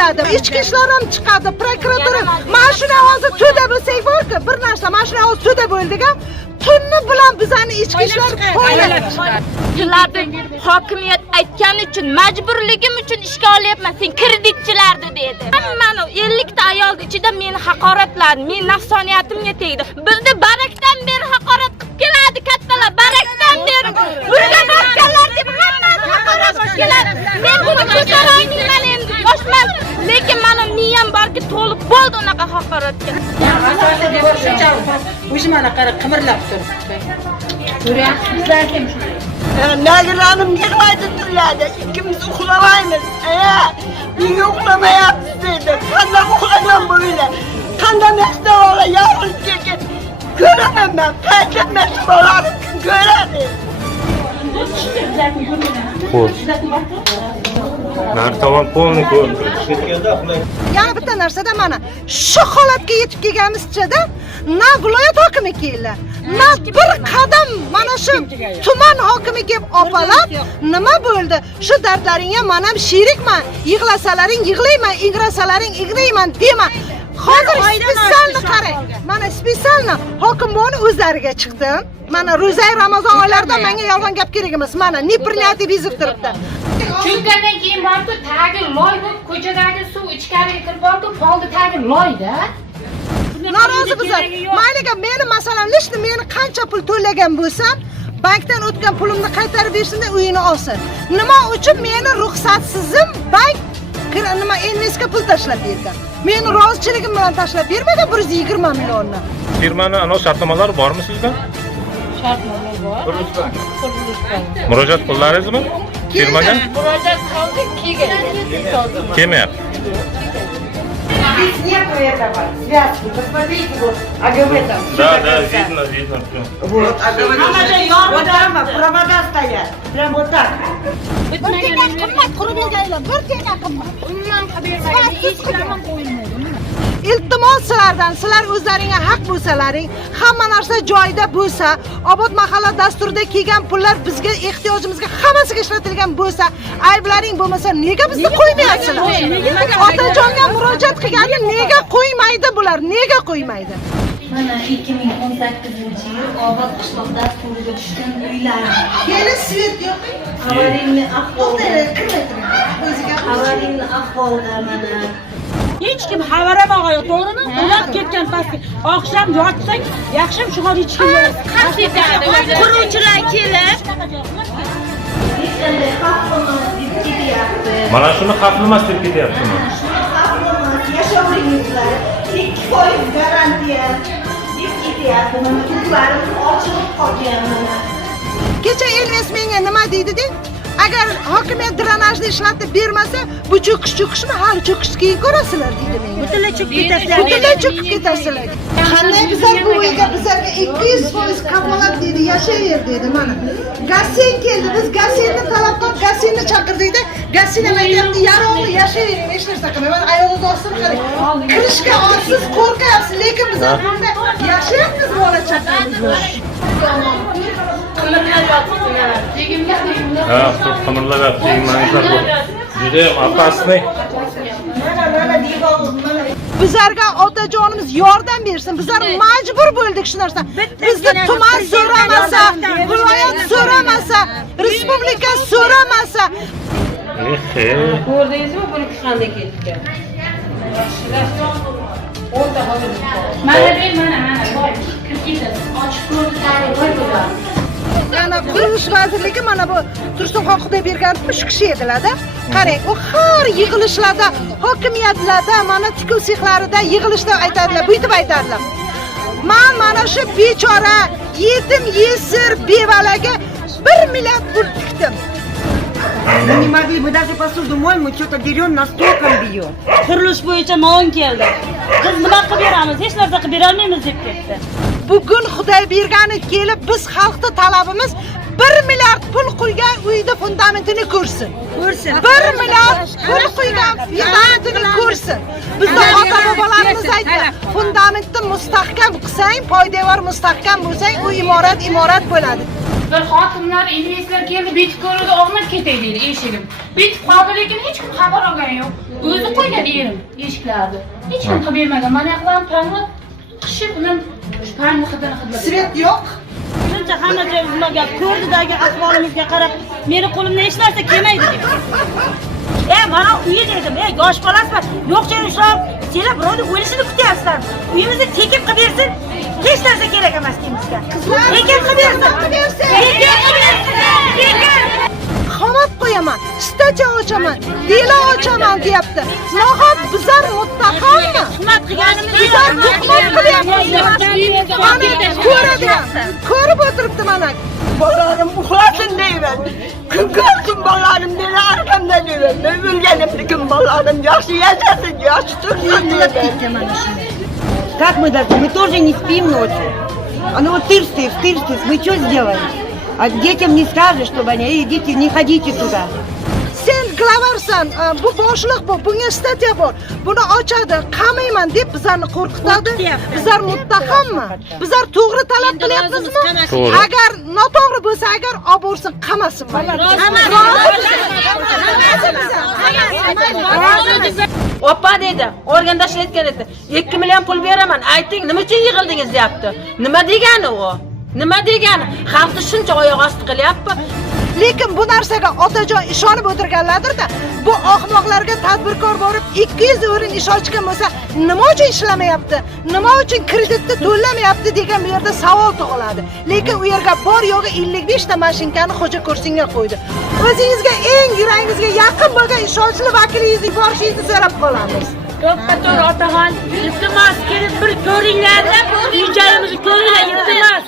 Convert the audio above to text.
keladi ichki ishlar ham chiqadi prokuratura mana shuni hozir to'da borku bir narsa mana shuni hozir to'da bo'ldik ham tunni bilan bizani ichki ishlar poylab Sizlarni hokimiyat aytgani uchun majburligim uchun ishga olyapman sen kreditchilarni dedi. Hammani 50 ta ayolni ichida meni haqoratladi meni nafsoniyatimga tegdi bizni barakdan beri haqorat qilib keladi kattalar barakdan beri bunga boshqalar deb hammani haqorat qilib keladi men buni ko'tara olmayman endi yoshman lekin mani miyam borki to'lib bo'ldi unaqa haqoratga o'zi mana qara qimirlab turibdi Nagirlanım yıkmaydı türlerde. İkimiz uxlamaymiz. Eğer niye uxlamayapsız dedim. Kandan uxlayacağım böyle. Kandan mesle ola yavrum çekin. Göremem ben. Perçem mesle olarım. Görelim. Xo'sh. Nari tomon polni ko'rdi. yana bitta narsada mana shu holatga yetib kelganimizchada na viloyat hokimi keldi. Na bir qadam mana shu tuman hokimi kelib opalar nima bo'ldi? Shu dardlaringga man ham sherikman. Yig'lasalaring yig'layman ingrasalaring ingrayman dema hozir spesialni qarang mana spesialni hokim buvani o'zlariga chiqdim mana ro'zay ramazon oylarida menga yolg'on gap kerak emas mana ne принятый vizit turibdi Cho'kkandan keyin bordi, tagi loy bo'lib ko'chadagi suv ichkariga kirib bordi, polni tagi loyda. norozi bizlar mayliga meni masalan lishni meni qancha pul to'lagan bo'lsam bankdan o'tgan pulimni qaytarib bersinda uyini olsin nima uchun meni ruxsatsizim bank kir- nima investga pul tashlab bergan meni rozichiligim bilan bir yuz yigirma millionni Firmani anov shartnomalari bormi sizda? Murojaat qildingizmi? Firmaga? murojaat qildik kelgan Kelmayapti. Здесь нету этого связки. Посмотрите, вот АГВ а там. Да, да, видно, видно. Все. Вот, АГВ. Вот там провода стоят. Прям вот так. Bir tane kırmak kuru bir geliyor. Bir tane kırmak. Bundan kabir var. Sıvatsız. Iltimos sizlardan sizlar o'zlaringga haq bo'lsalaring hamma narsa joyida bo'lsa obod mahalla dasturida kelgan pullar bizga ehtiyojimizga hammasiga ishlatilgan bo'lsa ayblaring bo'lmasa nega bizni qo'ymayapsizlar? otajonga murojaat qilganda nega qo'ymaydi bular? Nega qo'ymaydi? Mana 2018 yil Obod qishloq dasturiga tushgan uylar. Yeni svet yo'q. Avaringli ahvolda avaringli ahvolda mana Hech kim xabaramog'i yo'q, to'g'rimi? Ular ketgan pastga. Oqshom yotsang, yaxshi shu hol hech kim yo'q. quruvchilar kelib. Mana shuni xavfli emas deb ketyaptimi? Bo'lmas, yashashingizlar. 2% garantiya deb ketyapti. Mana ko'zlarimiz ochilib qolgan mana. kecha elves menga nima deydi-de? Agar hokimiyat drenajni ishlatib bermasa bu cho'kish cho'kishmi har cho'kish keyin ko'rasizlar deydi menga. Butunlay cho'kib ketasizlar. Butunlay cho'kib ketasizlar. Qanday bizlar bu uyga bizlarga ikki yuz foiz kafolat dedi yashayver dedi mana. Gasen keldi biz gasenni talab qilib gasenni chaqirdikda gasen ham aytyapti yarovni yashayvering hech narsa qilmayman ayolingizni ostini qarang kirishga ozsiz qo'rqyapsiz lekin bizlar bunda yashayapmiz bola chaqamiz Ha, hamurlar yaptı, immanizler bu. Güzel, apasını. Bizlerga ota jonimiz yordam bersin. Bizlar majbur bo'ldik shu narsa. Bizni tuman so'ramasa, viloyat so'ramasa, respublika so'ramasa. Ko'rdingizmi buni qanday ketdi? Mana bir mana mana boy kirib ketasiz. Ochiq ko'rdi, tayyor bo'ladi. Yana qurilish vazirligi mana bu tursunxon xudoyberganov shu kishi edilarda. Qarang u har yig'ilishlarda hokimiyatlarda mana tikuv sexlarida yig'ilishda aytadilar buytib aytadilar. Man mana shu bechora yetim yesir bevalarga bir milliard pul tikdim. Мы не могли бы даже посуду моем, мы что-то берем, нас током бьет. qurilish bo'yicha ma'on keldi. Biz nima qilib beramiz? Hech narsa qilib berolmaymiz deb ketdi bugun xudoyberganov kelib biz xalqni talabimiz bir milliard pul quygan uyni fundamentini ko'rsin. Ko'rsin. Bir milliard pul quygan fundamentini ko'rsin. bizni ota bobolarimiz aytdi fundamentni mustahkam qilsang poydevor mustahkam bo'lsang u imorat imorat bo'ladi. Bir hokimlar investor keldi bitib ko'rdi og'nab ketay deydi eshigim. Bitib qoldi lekin hech kim xabar olgani yo'q. O'zi qo'ygan erim eshiklarni. Hech kim qilib bermagan. Mana yoqlarni pangni qishib bilan svet yo'q shuncha hamma joy nima gap ko'rdidagi ahvolimizga qarab meni qo'limdan hech narsa kelmaydi deb e mana uyi dedim. E yosh bolasizlar yo'q joy ushlab sizlar birovni o'lishini kutyapsizlar uyimizni tekin qilib bersin hech narsa kerak emas kimizga tekin qilib bersin tekin qilib bersin tekin qamab qo'yaman stacha ochaman dela ochaman deyapti xizmat qilganimiz Как мы должны? Мы тоже не спим ночью. Оно вот тырстает, тырстает. Мы что сделаем? А детям не скажешь, чтобы они, дети, не ходите туда. Sen glavarsan bu boshliq bu bunga statya bor buni ochadi qamayman deb bizlarni qo'rqitadi bizlar muttahammi bizlar to'g'ri talab qilyapmizmi agar noto'g'ri bo'lsa agar olib borsin qamasin Oppa dedi, organda ishlayotgan edi. 2 million pul beraman. Ayting, nima uchun yig'ildingiz deyapti. Nima degani u? Nima degani? Xalqni shuncha oyoq osti qilyapti. Lekin bu narsaga otajon ishonib o'tirganlardirda bu ahmoqlarga tadbirkor borib 200 o'rin ish ochgan bo'lsa nima uchun ishlamayapti? Nima uchun kreditni to'lamayapti degan bu yerda savol tug'iladi. Lekin u yerga bor yo'g'i 55 ta mashinkani xo'ja kursinga qo'ydi. O'zingizga eng yuragingizga yaqin bo'lgan ishonchli vakilingizni yuborishingizni so'rab qolamiz. To'xta otaxon iltimos kelib bir ko'ringlar uy joyimizni ko'ringlar iltimos